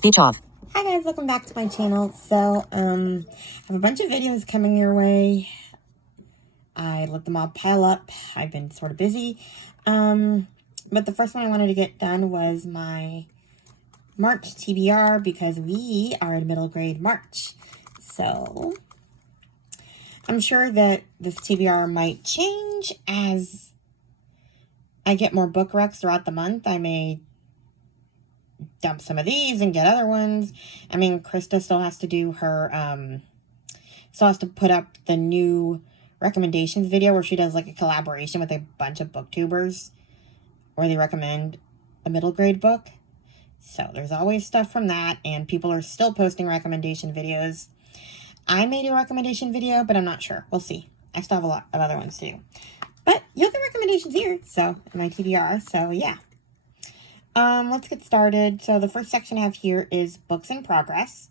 Speech off. Hi guys, welcome back to my channel. So, I have a bunch of videos coming your way. I let them all pile up. I've been sort of busy. But the first one I wanted to get done was my March TBR because we are in middle grade March. So, I'm sure that this TBR might change as I get more book recs throughout the month. I may dump some of these and get other ones. I mean, Krista still has to do her, still has to put up the new recommendations video where she does like a collaboration with a bunch of booktubers where they recommend a middle grade book. So there's always stuff from that, and people are still posting recommendation videos. I made a recommendation video, but I'm not sure. We'll see. I still have a lot of other ones too. But you'll get recommendations here, so in my TBR, so yeah. Let's get started. So the first section I have here is books in progress.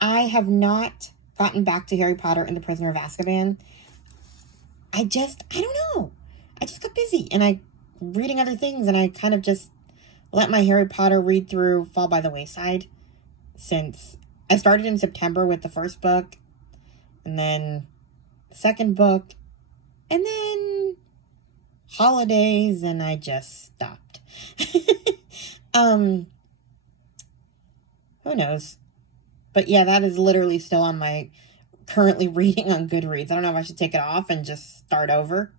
I have not gotten back to Harry Potter and the Prisoner of Azkaban. I don't know. I just got busy and I reading other things, and I kind of just let my Harry Potter read through fall by the wayside since I started in September with the first book and then the second book and then holidays, and I just stopped. Who knows? But yeah, that is literally still on my currently reading on Goodreads. I don't know if I should take it off and just start over.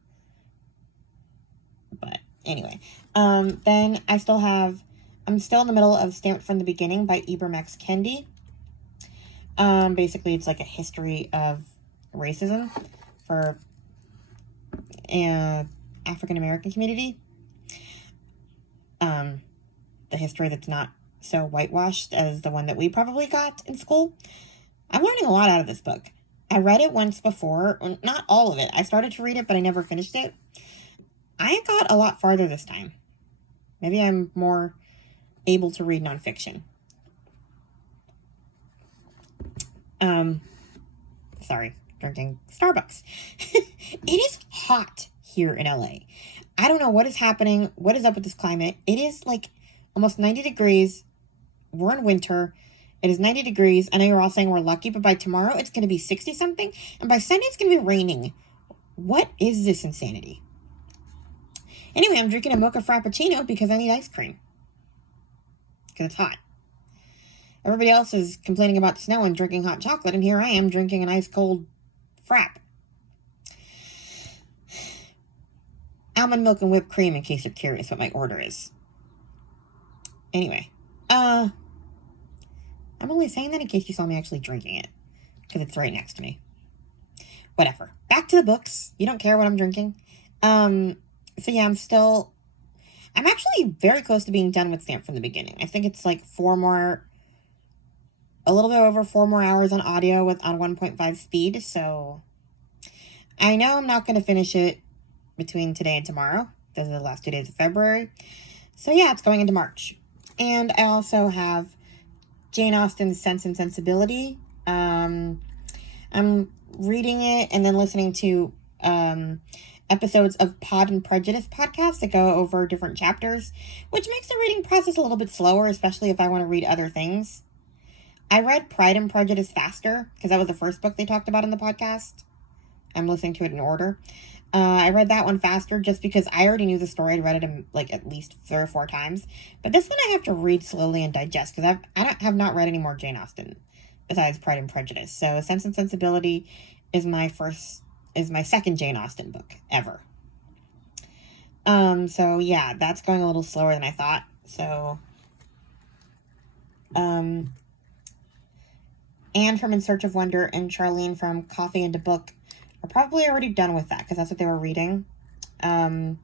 But anyway, then I'm still in the middle of Stamped from the Beginning by Ibram X. Kendi. Basically it's like a history of racism for African American community. The history that's not so whitewashed as the one that we probably got in school. I'm learning a lot out of this book. I read it once before, not all of it. I started to read it, but I never finished it. I got a lot farther this time. Maybe I'm more able to read nonfiction. Sorry, drinking Starbucks. It is hot here in LA. I don't know what is happening. What is up with this climate? It is like almost 90 degrees. We're in winter. It is 90 degrees. I know you're all saying we're lucky, but by tomorrow it's going to be 60 something. And by Sunday it's going to be raining. What is this insanity? Anyway, I'm drinking a mocha frappuccino because I need ice cream. Because it's hot. Everybody else is complaining about the snow and drinking hot chocolate, and here I am drinking an ice cold frap. Almond milk and whipped cream, in case you're curious what my order is. Anyway, I'm only saying that in case you saw me actually drinking it, because it's right next to me. Whatever. Back to the books. You don't care what I'm drinking. So yeah, I'm actually very close to being done with Stamped from the Beginning. I think it's like a little bit over 4 more hours on audio on 1.5 speed, so I know I'm not going to finish it between today and tomorrow. Those are the last 2 days of February. So yeah, it's going into March. And I also have Jane Austen's Sense and Sensibility. I'm reading it and then listening to episodes of Pod and Prejudice podcast that go over different chapters, which makes the reading process a little bit slower, especially if I want to read other things. I read Pride and Prejudice faster because that was the first book they talked about in the podcast. I'm listening to it in order. I read that one faster just because I already knew the story. I'd read it like at least 3 or 4 times. But this one I have to read slowly and digest because I have not read any more Jane Austen besides Pride and Prejudice. So Sense and Sensibility is my second Jane Austen book ever. So yeah, that's going a little slower than I thought. So, Anne from In Search of Wonder and Charlene from Coffee and a Book are probably already done with that because that's what they were reading in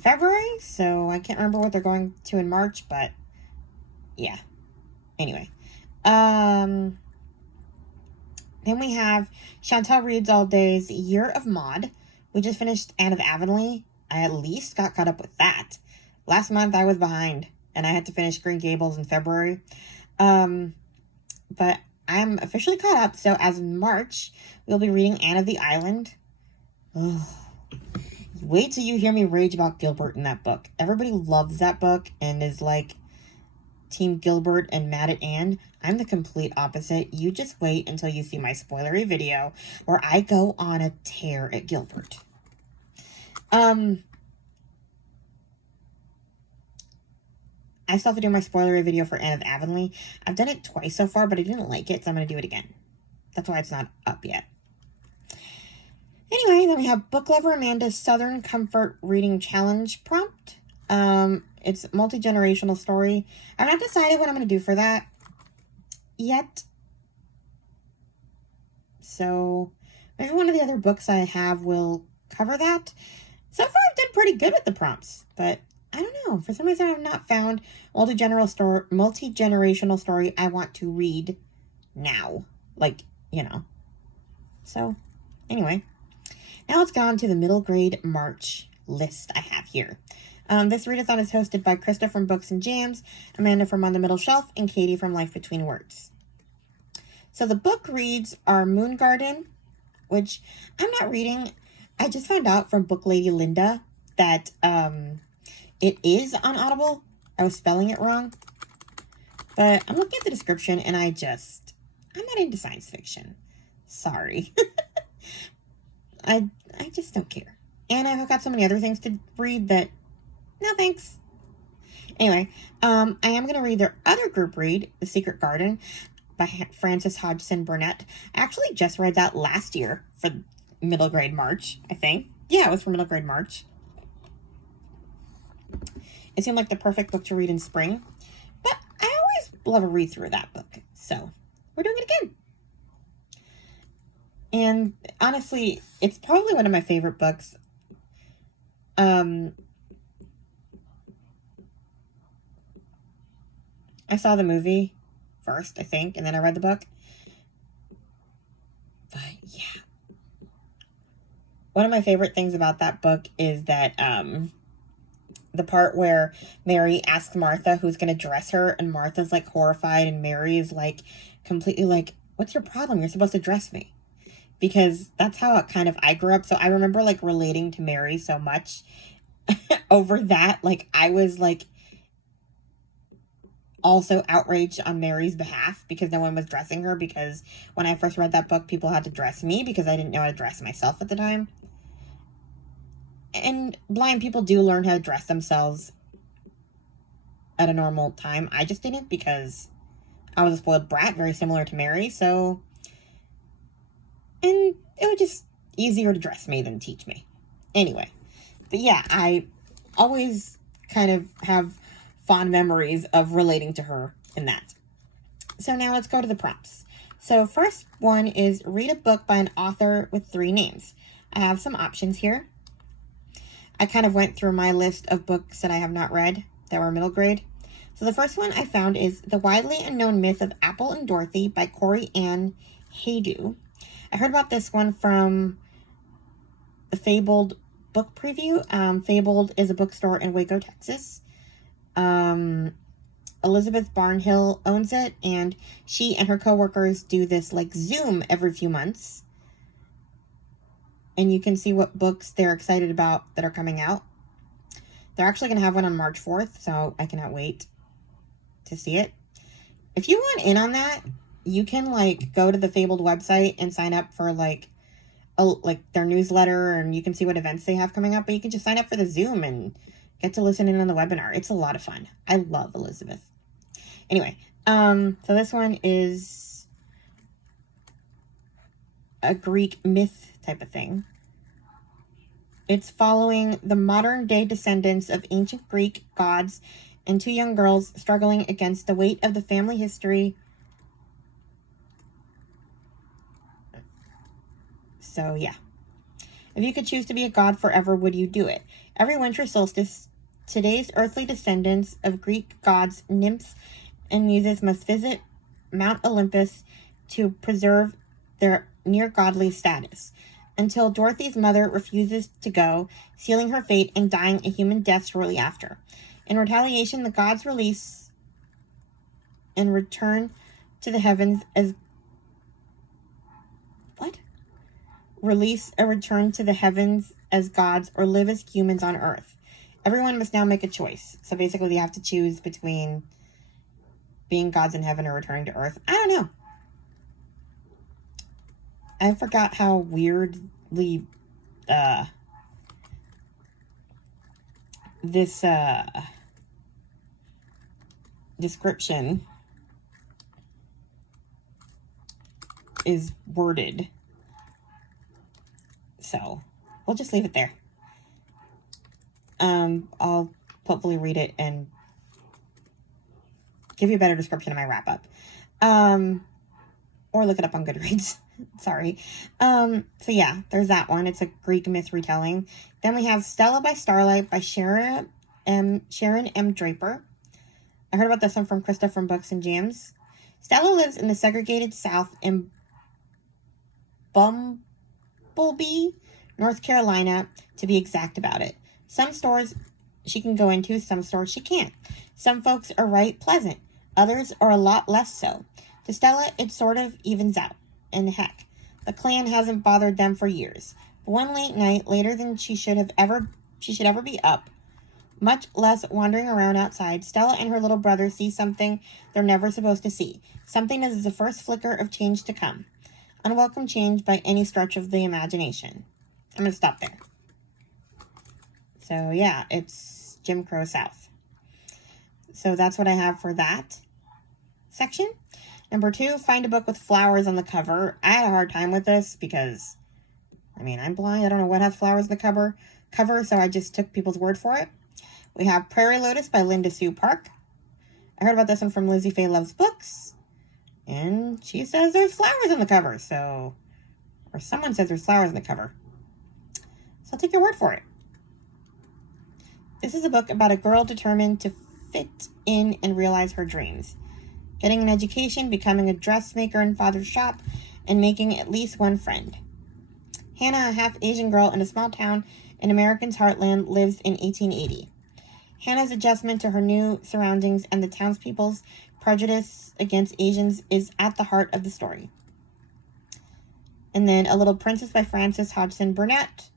February. So I can't remember what they're going to in March, but yeah. Anyway. Then we have Chantal Reads All Day's Year of Maud. We just finished Anne of Avonlea. I at least got caught up with that. Last month I was behind and I had to finish Green Gables in February. But I'm officially caught up. So as of March, we'll be reading Anne of the Island. Ugh. Wait till you hear me rage about Gilbert in that book. Everybody loves that book and is like Team Gilbert and mad at Anne. I'm the complete opposite. You just wait until you see my spoilery video where I go on a tear at Gilbert. I still have to do my spoilery video for Anne of Avonlea. I've done it twice so far, but I didn't like it, so I'm going to do it again. That's why it's not up yet. Anyway, then we have Book Lover Amanda's Southern Comfort Reading Challenge prompt. It's a multi-generational story. I've not decided what I'm going to do for that yet. So maybe one of the other books I have will cover that. So far, I've done pretty good with the prompts, but I don't know. For some reason, I've not found multi-generational story I want to read now. Like, you know. So, anyway. Now let's go on to the middle grade March list I have here. This readathon is hosted by Krista from Books and Jams, Amanda from On the Middle Shelf, and Katie from Life Between Words. So the book reads are Moon Garden, which I'm not reading. I just found out from Book Lady Linda that it is on Audible. I was spelling it wrong. But I'm looking at the description and I'm not into science fiction. Sorry. I just don't care. And I've got so many other things to read that, no thanks. Anyway, I am going to read their other group read, The Secret Garden, by Frances Hodgson Burnett. I actually just read that last year for middle grade March, I think. Yeah, it was for middle grade March. It seemed like the perfect book to read in spring. But I always love a read through of that book. So, we're doing it again. And honestly, it's probably one of my favorite books. I saw the movie first, I think, and then I read the book. But yeah. One of my favorite things about that book is that the part where Mary asks Martha who's going to dress her, and Martha's like horrified, and Mary is like completely like, what's your problem? You're supposed to dress me. Because that's how I grew up. So I remember like relating to Mary so much over that. Like I was like also outraged on Mary's behalf because no one was dressing her. Because when I first read that book, people had to dress me because I didn't know how to dress myself at the time. And blind people do learn how to dress themselves at a normal time. I just didn't because I was a spoiled brat, very similar to Mary. So... and it was just easier to dress me than teach me. Anyway. But yeah, I always kind of have fond memories of relating to her in that. So now let's go to the prompts. So first one is read a book by an author with 3 names. I have some options here. I kind of went through my list of books that I have not read that were middle grade. So the first one I found is The Widely Unknown Myth of Apple and Dorothy by Corey Ann Haydu. I heard about this one from the Fabled book preview. Fabled is a bookstore in Waco, Texas. Elizabeth Barnhill owns it, and she and her coworkers do this like Zoom every few months. And you can see what books they're excited about that are coming out. They're actually going to have one on March 4th, so I cannot wait to see it. If you want in on that, you can like go to the Fabled website and sign up for like their newsletter, and you can see what events they have coming up, but you can just sign up for the Zoom and get to listen in on the webinar. It's a lot of fun. I love Elizabeth. Anyway, so this one is a Greek myth type of thing. It's following the modern day descendants of ancient Greek gods and 2 young girls struggling against the weight of the family history. So, yeah. If you could choose to be a god forever, would you do it? Every winter solstice, today's earthly descendants of Greek gods, nymphs, and muses must visit Mount Olympus to preserve their near-godly status, until Dorothy's mother refuses to go, sealing her fate and dying a human death shortly after. In retaliation, the gods release and return to the heavens as... What? Release a return to the heavens as gods or live as humans on Earth. Everyone must now make a choice. So basically, you have to choose between being gods in heaven or returning to earth. I don't know. I forgot how weirdly this description is worded. So we'll just leave it there. I'll hopefully read it and give you a better description of my wrap up. Or look it up on Goodreads. Sorry. So yeah, there's that one. It's a Greek myth retelling. Then we have Stella by Starlight by Sharon M. Draper. I heard about this one from Krista from Books and Jams. Stella lives in the segregated South in Bumblebee, North Carolina, to be exact about it. Some stores she can go into, some stores she can't. Some folks are right pleasant. Others are a lot less so. To Stella, it sort of evens out. And heck, the Klan hasn't bothered them for years. But one late night, later than she should ever be up, much less wandering around outside, Stella and her little brother see something they're never supposed to see. Something that is the first flicker of change to come. Unwelcome change by any stretch of the imagination. I'm going to stop there. So yeah, it's Jim Crow South. So that's what I have for that section. Number 2, find a book with flowers on the cover. I had a hard time with this because, I'm blind. I don't know what has flowers on the cover, so I just took people's word for it. We have Prairie Lotus by Linda Sue Park. I heard about this one from Lizzie Faye Loves Books. And she says there's flowers on the cover, or someone says there's flowers on the cover. So I'll take your word for it. This is a book about a girl determined to fit in and realize her dreams. Getting an education, becoming a dressmaker in father's shop, and making at least one friend. Hannah, a half-Asian girl in a small town in America's heartland, lives in 1880. Hannah's adjustment to her new surroundings and the townspeople's prejudice against Asians is at the heart of the story. And then A Little Princess by Frances Hodgson Burnett.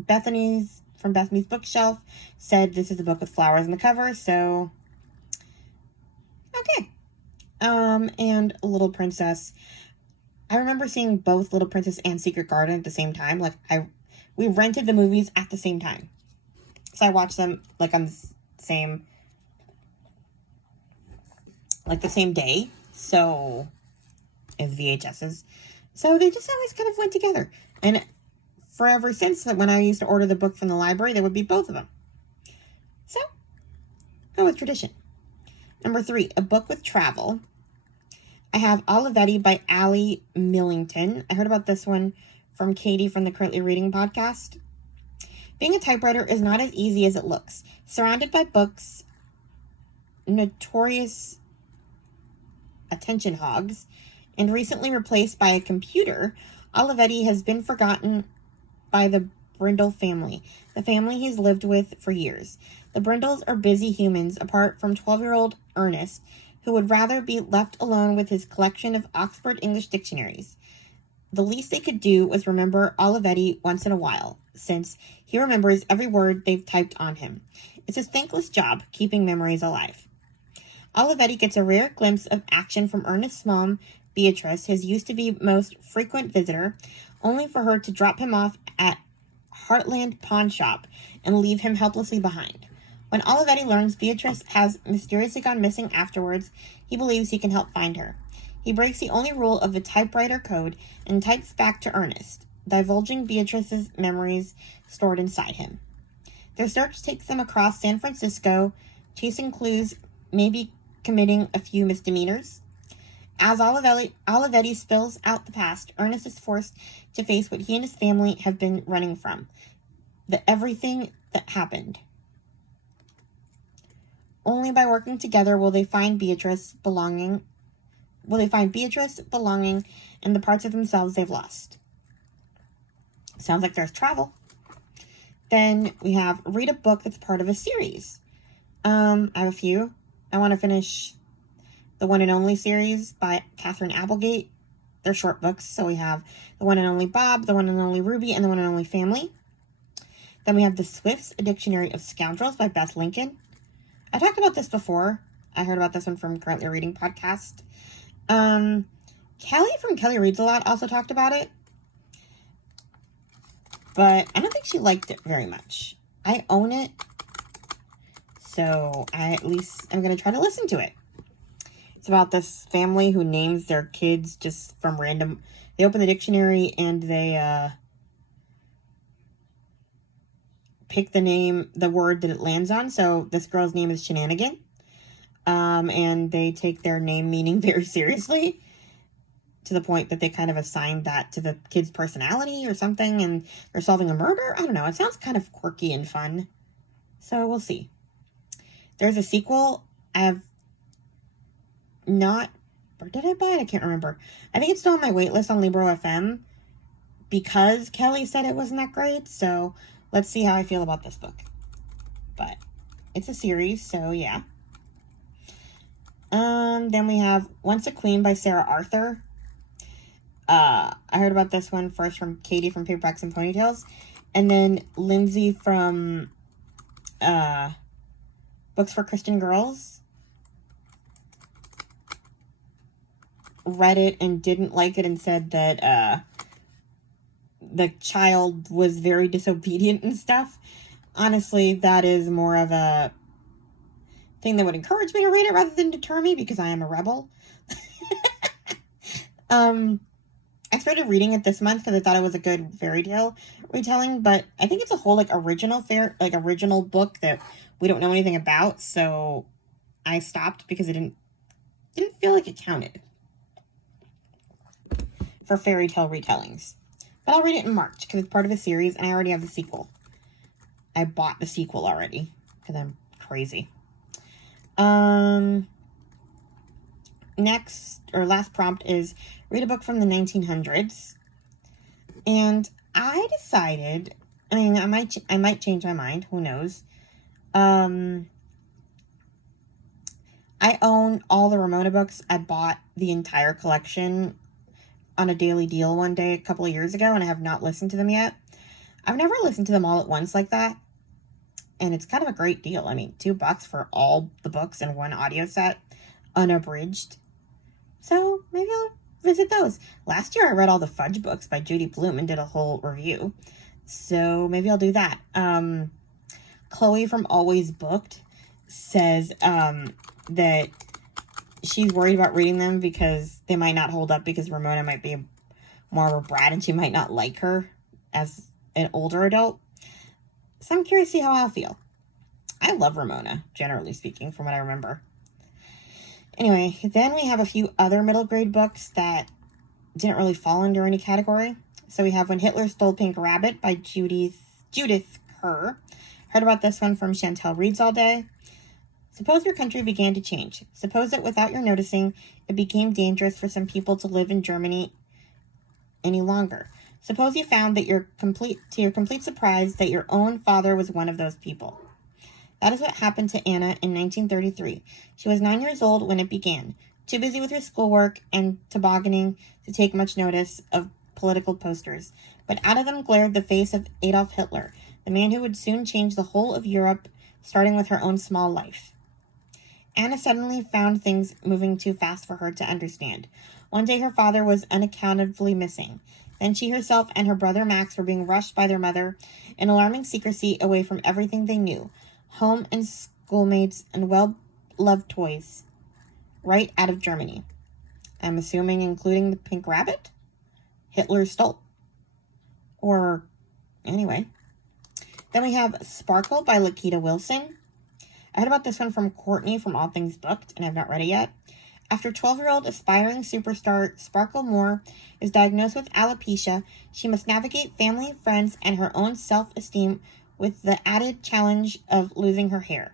Bethany's Bookshelf said this is a book with flowers on the cover, so okay. And Little Princess. I remember seeing both Little Princess and Secret Garden at the same time. We rented the movies at the same time. So I watched them on the same day. So as VHSs. So they just always kind of went together. And forever since, when I used to order the book from the library, there would be both of them. So go with tradition. Number 3, a book with travel. I have Olivetti by Allie Millington. I heard about this one from Katie from the Currently Reading podcast. Being a typewriter is not as easy as it looks. Surrounded by books, notorious attention hogs, and recently replaced by a computer, Olivetti has been forgotten by the Brindle family, the family he's lived with for years. The Brindles are busy humans, apart from 12-year-old Ernest, who would rather be left alone with his collection of Oxford English dictionaries. The least they could do was remember Olivetti once in a while, since he remembers every word they've typed on him. It's a thankless job, keeping memories alive. Olivetti gets a rare glimpse of action from Ernest's mom, Beatrice, his used-to-be most frequent visitor, only for her to drop him off at Heartland Pawn Shop and leave him helplessly behind. When Olivetti learns Beatrice has mysteriously gone missing afterwards, he believes he can help find her. He breaks the only rule of the typewriter code and types back to Ernest, divulging Beatrice's memories stored inside him. Their search takes them across San Francisco, chasing clues, maybe committing a few misdemeanors. As Olivetti spills out the past, Ernest is forced to face what he and his family have been running from. Everything that happened. Only by working together will they find Beatrice belonging in the parts of themselves they've lost. Sounds like there's travel. Then we have read a book that's part of a series. I have a few. I want to finish the One and Only series by Catherine Applegate. They're short books, so we have The One and Only Bob, The One and Only Ruby, and The One and Only Family. Then we have The Swifts, A Dictionary of Scoundrels by Beth Lincoln. I talked about this before. I heard about this one from Currently Reading podcast. Kelly from Kelly Reads a Lot also talked about it, but I don't think she liked it very much. I own it, so I'm going to try to listen to it. It's about this family who names their kids just from random. They open the dictionary and they pick the word that it lands on. So this girl's name is Shenanigan. And they take their name meaning very seriously, to the point that they kind of assign that to the kid's personality or something, and they're solving a murder. I don't know. It sounds kind of quirky and fun. So we'll see. There's a sequel. I have not, or did I buy it? I can't remember. I think it's still on my wait list on Libro FM because Kelly said it wasn't that great. So let's see how I feel about this book. But it's a series, so yeah. Then we have Once a Queen by Sarah Arthur. I heard about this one first from Katie from Paperbacks and Ponytails, and then Lindsay from Books for Christian Girls read it and didn't like it and said that the child was very disobedient and stuff. Honestly, that is more of a thing that would encourage me to read it rather than deter me, because I am a rebel. I started reading it this month because I thought it was a good fairy tale retelling, but I think it's a whole original book that we don't know anything about, so I stopped because it didn't feel like it counted for fairy tale retellings. But I'll read it in March because it's part of a series and I already have the sequel. I bought the sequel already because I'm crazy. Last prompt is read a book from the 1900s. And I decided, I might change my mind, who knows. I own all the Ramona books. I bought the entire collection on a daily deal one day a couple of years ago, and I have not listened to them yet. I've never listened to them all at once like that, and it's kind of a great deal. I mean, $2 for all the books in one audio set, unabridged. So maybe I'll visit those. Last year I read all the Fudge books by Judy Blume and did a whole review, so maybe I'll do that. Chloe from Always Booked says that she's worried about reading them because they might not hold up, because Ramona might be more of a brat and she might not like her as an older adult. So I'm curious to see how I'll feel. I love Ramona, generally speaking, from what I remember. Anyway, then we have a few other middle grade books that didn't really fall under any category. So we have When Hitler Stole Pink Rabbit by Judith Kerr. Heard about this one from Chantel Reads All Day. Suppose your country began to change. Suppose that without your noticing, it became dangerous for some people to live in Germany any longer. Suppose you found that to your complete surprise that your own father was one of those people. That is what happened to Anna in 1933. She was 9 years old when it began, too busy with her schoolwork and tobogganing to take much notice of political posters. But out of them glared the face of Adolf Hitler, the man who would soon change the whole of Europe, starting with her own small life. Anna suddenly found things moving too fast for her to understand. One day her father was unaccountably missing. Then she herself and her brother Max were being rushed by their mother in alarming secrecy away from everything they knew, home and schoolmates and well-loved toys, right out of Germany. I'm assuming including the pink rabbit Hitler stole. Or, anyway. Then we have Sparkle by Lakita Wilson. I heard about this one from Courtney from All Things Booked, and I've not read it yet. After 12-year-old aspiring superstar Sparkle Moore is diagnosed with alopecia, she must navigate family, friends, and her own self-esteem with the added challenge of losing her hair.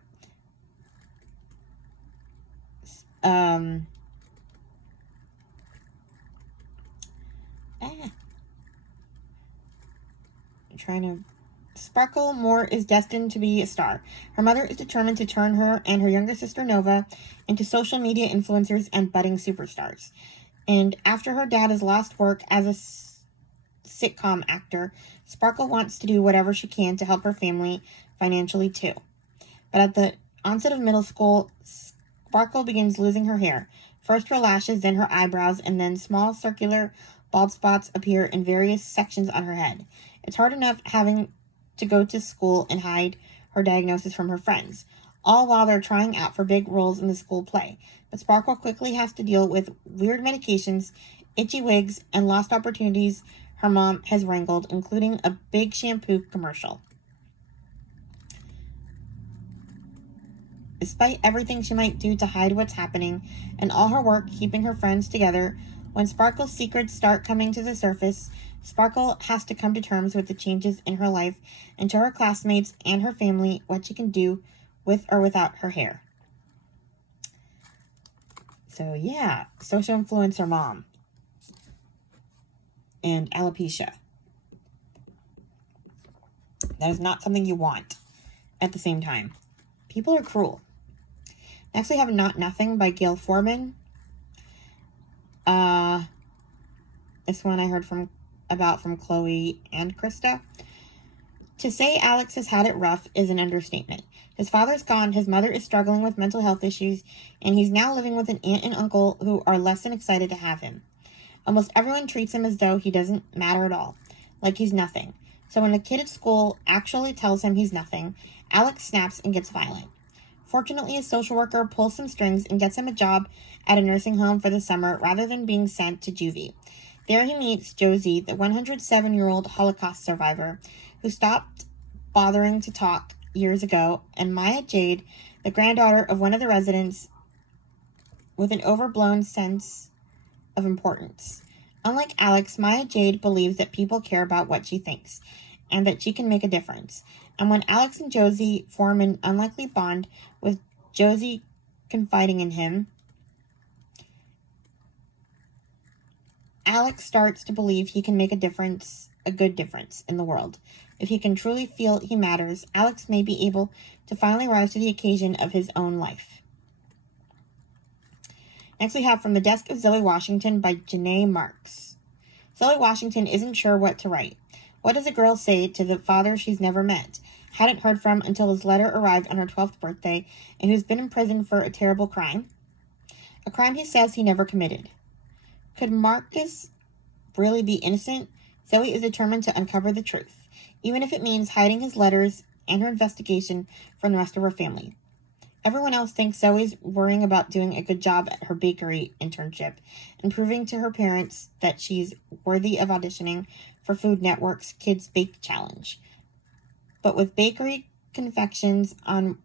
Sparkle Moore is destined to be a star. Her mother is determined to turn her and her younger sister Nova into social media influencers and budding superstars. And after her dad has lost work as a sitcom actor, Sparkle wants to do whatever she can to help her family financially too. But at the onset of middle school, Sparkle begins losing her hair. First her lashes, then her eyebrows, and then small circular bald spots appear in various sections on her head. It's hard enough having to go to school and hide her diagnosis from her friends, all while they're trying out for big roles in the school play. But Sparkle quickly has to deal with weird medications, itchy wigs, and lost opportunities her mom has wrangled, including a big shampoo commercial. Despite everything she might do to hide what's happening, and all her work keeping her friends together, when Sparkle's secrets start coming to the surface, Sparkle has to come to terms with the changes in her life and to her classmates and her family what she can do with or without her hair. So yeah, social influencer mom and alopecia. That is not something you want at the same time. People are cruel. Next we have Not Nothing by Gail Foreman. This one I heard from Chloe and Krista. To say Alex has had it rough is an understatement. His father's gone, his mother is struggling with mental health issues, and he's now living with an aunt and uncle who are less than excited to have him. Almost everyone treats him as though he doesn't matter at all, like he's nothing. So when the kid at school actually tells him he's nothing, Alex snaps and gets violent. Fortunately, a social worker pulls some strings and gets him a job at a nursing home for the summer rather than being sent to juvie. There he meets Josie, the 107-year-old Holocaust survivor who stopped bothering to talk years ago, and Maya Jade, the granddaughter of one of the residents with an overblown sense of importance. Unlike Alex, Maya Jade believes that people care about what she thinks and that she can make a difference. And when Alex and Josie form an unlikely bond, with Josie confiding in him, Alex starts to believe he can make a good difference in the world. If he can truly feel he matters, Alex may be able to finally rise to the occasion of his own life. Next we have From the Desk of Zoe Washington by Janae Marks. Zoe Washington isn't sure what to write. What does a girl say to the father she's never met, hadn't heard from until his letter arrived on her 12th birthday, and who's been in prison for a terrible crime? A crime he says he never committed. Could Marcus really be innocent? Zoe is determined to uncover the truth, even if it means hiding his letters and her investigation from the rest of her family. Everyone else thinks Zoe's worrying about doing a good job at her bakery internship and proving to her parents that she's worthy of auditioning for Food Network's Kids Bake Challenge. But with bakery confections on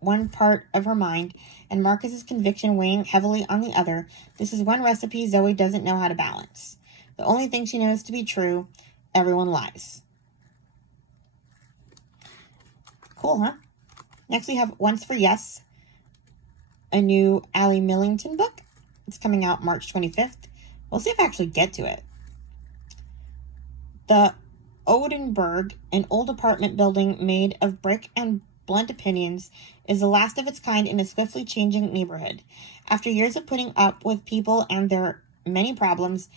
one part of her mind and Marcus's conviction weighing heavily on the other, this is one recipe Zoe doesn't know how to balance. The only thing she knows to be true, everyone lies. Cool, huh? Next we have Once for Yes, a new Allie Millington book. It's coming out March 25th. We'll see if I actually get to it. The Odenburg, an old apartment building made of brick and blunt opinions, is the last of its kind in a swiftly changing neighborhood. After years of putting up with people and their many problems,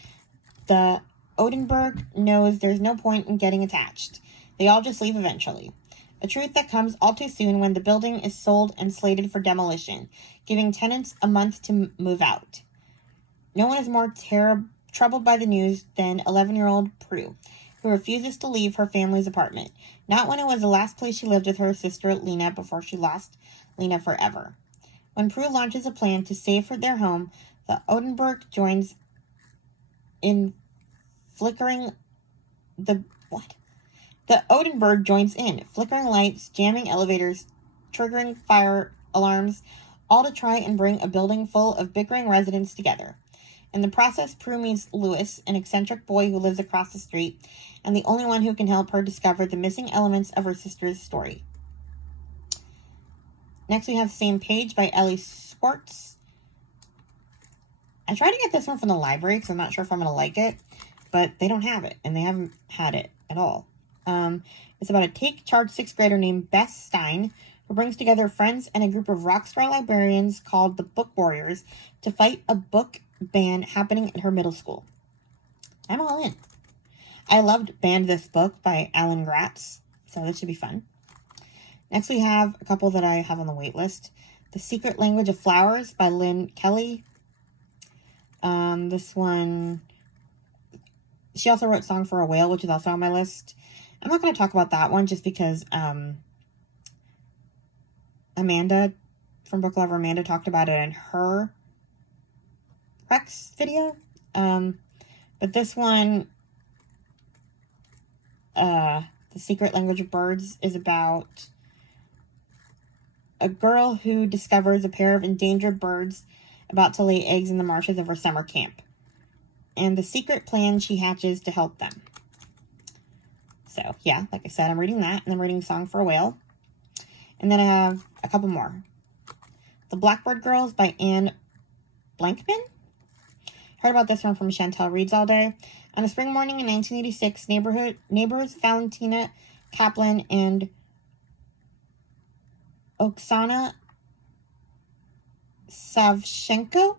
the Odenburg knows there's no point in getting attached. They all just leave eventually. A truth that comes all too soon when the building is sold and slated for demolition, giving tenants a month to move out. No one is more troubled by the news than 11-year-old Prue, who refuses to leave her family's apartment, not when it was the last place she lived with her sister Lena before she lost Lena forever. When Prue launches a plan to save their home, the Odenburg joins in, flickering lights, jamming elevators, triggering fire alarms, all to try and bring a building full of bickering residents together. In the process, Prue meets Louis, an eccentric boy who lives across the street, and the only one who can help her discover the missing elements of her sister's story. Next we have Same Page by Ellie Swartz. I tried to get this one from the library because I'm not sure if I'm going to like it, but they don't have it, and they haven't had it at all. It's about a take-charge 6th grader named Beth Stein, who brings together friends and a group of rockstar librarians called the Book Warriors to fight a book ban happening at her middle school. I'm all in. I loved Banned This Book by Alan Gratz, so this should be fun. Next, we have a couple that I have on the wait list. The Secret Language of Flowers by Lynn Kelly. This one, she also wrote Song for a Whale, which is also on my list. I'm not going to talk about that one just because Amanda from Book Lover Amanda talked about it in her Rex video. But this one, The Secret Language of Birds, is about a girl who discovers a pair of endangered birds about to lay eggs in the marshes of her summer camp, and the secret plan she hatches to help them. So, yeah, like I said, I'm reading that, and I'm reading Song for a Whale. And then I have a couple more. The Blackbird Girls by Anne Blankman. Heard about this one from Chantel Reads All Day. On a spring morning in 1986, neighbors Valentina Kaplan and Oksana Savchenko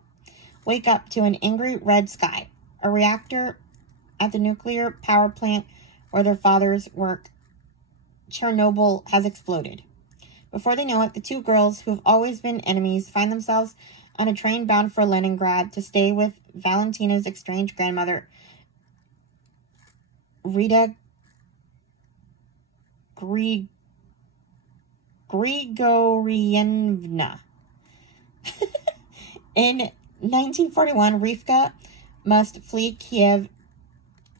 wake up to an angry red sky. A reactor at the nuclear power plant where their fathers work, Chernobyl, has exploded. Before they know it, the two girls, who have always been enemies, find themselves on a train bound for Leningrad to stay with Valentina's estranged grandmother, Rita Grigorievna. In 1941, Rivka must flee Kiev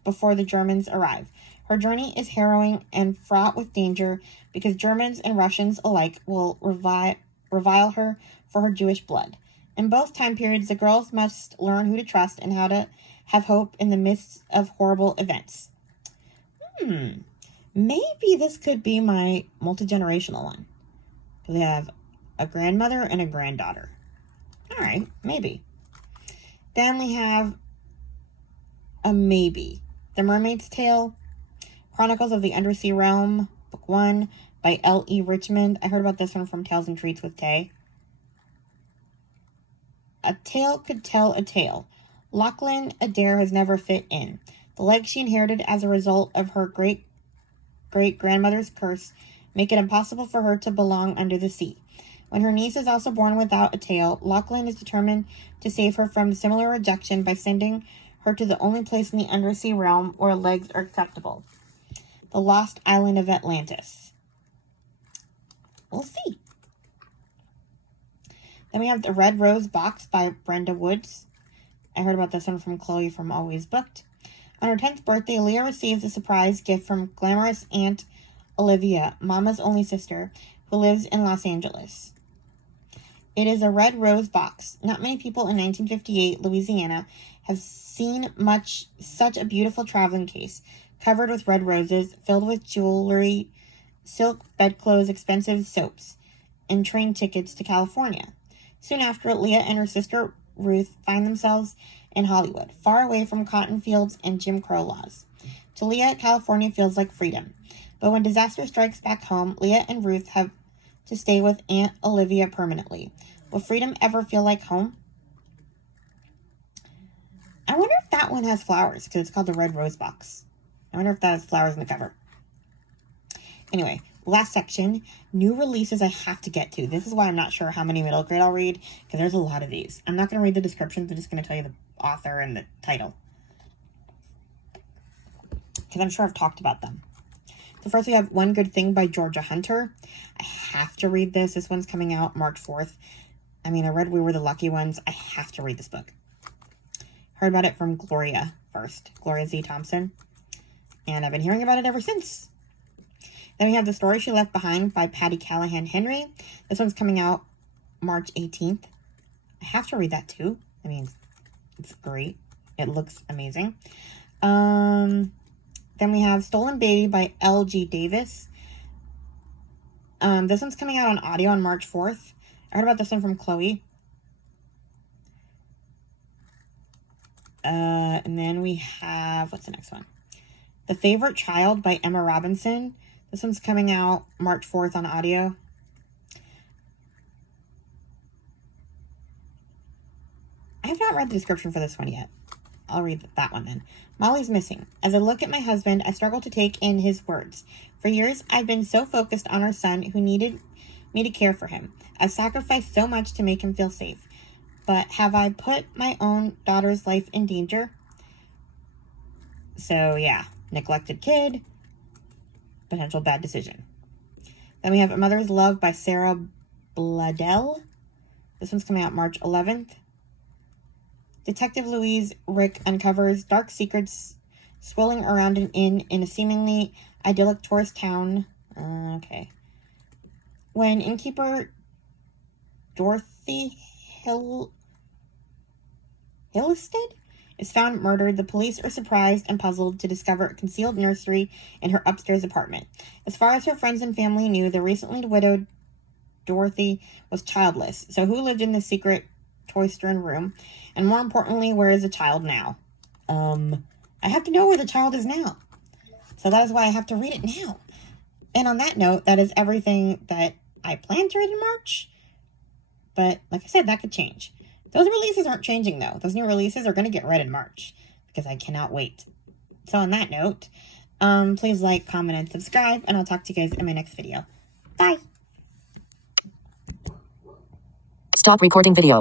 before the Germans arrive. Her journey is harrowing and fraught with danger because Germans and Russians alike will revile her for her Jewish blood. In both time periods, the girls must learn who to trust and how to have hope in the midst of horrible events. Maybe this could be my multi-generational one. We have a grandmother and a granddaughter. All right, maybe. Then we have a maybe. The Mermaid's Tale, Chronicles of the Undersea Realm, Book 1 by L.E. Richmond. I heard about this one from Tales and Treats with Tay. A tale could tell a tale. Lachlan Adair has never fit in. The legs she inherited as a result of her great-great-grandmother's curse make it impossible for her to belong under the sea. When her niece is also born without a tail, Lachlan is determined to save her from similar rejection by sending her to the only place in the undersea realm where legs are acceptable. The Lost Island of Atlantis. We'll see. Then we have The Red Rose Box by Brenda Woods. I heard about this one from Chloe from Always Booked. On her 10th birthday, Leah receives a surprise gift from glamorous Aunt Olivia, Mama's only sister, who lives in Los Angeles. It is a red rose box. Not many people in 1958 Louisiana have seen such a beautiful traveling case, covered with red roses, filled with jewelry, silk bedclothes, expensive soaps, and train tickets to California. Soon after, Leah and her sister Ruth find themselves in Hollywood, far away from cotton fields and Jim Crow laws. To Leah, California feels like freedom. But when disaster strikes back home, Leah and Ruth have to stay with Aunt Olivia permanently. Will freedom ever feel like home? I wonder if that one has flowers, because it's called The Red Rose Box. I wonder if that has flowers in the cover. Anyway, last section, new releases I have to get to. This is why I'm not sure how many middle grade I'll read, because there's a lot of these. I'm not going to read the descriptions, I'm just going to tell you the author and the title, because I'm sure I've talked about them. So first we have One Good Thing by Georgia Hunter. I have to read this. This one's coming out March 4th. I mean, I read We Were the Lucky Ones. I have to read this book. Heard about it from Gloria first. Gloria Z. Thompson. And I've been hearing about it ever since. Then we have The Story She Left Behind by Patty Callahan Henry. This one's coming out March 18th. I have to read that too. I mean, it's great. It looks amazing. Then we have Stolen Baby by L.G. Davis. This one's coming out on audio on March 4th. I heard about this one from Chloe. And then we have, what's the next one? The Favorite Child by Emma Robinson. This one's coming out March 4th on audio. I have not read the description for this one yet. I'll read that one then. Molly's missing. As I look at my husband, I struggle to take in his words. For years, I've been so focused on our son who needed me to care for him. I've sacrificed so much to make him feel safe. But have I put my own daughter's life in danger? So, yeah. Neglected kid. Potential bad decision. Then we have A Mother's Love by Sarah Bladell. This one's coming out March 11th. Detective Louise Rick uncovers dark secrets swirling around an inn in a seemingly idyllic tourist town. Okay. When innkeeper Dorothy Hillisted is found murdered, the police are surprised and puzzled to discover a concealed nursery in her upstairs apartment. As far as her friends and family knew, the recently widowed Dorothy was childless. So who lived in the secret toy-strewn room? And more importantly, where is the child now? I have to know where the child is now. So that is why I have to read it now. And on that note, that is everything that I plan to read in March. But like I said, that could change. Those releases aren't changing, though. Those new releases are going to get read in March because I cannot wait. So on that note, please like, comment, and subscribe, and I'll talk to you guys in my next video. Bye! Stop recording video.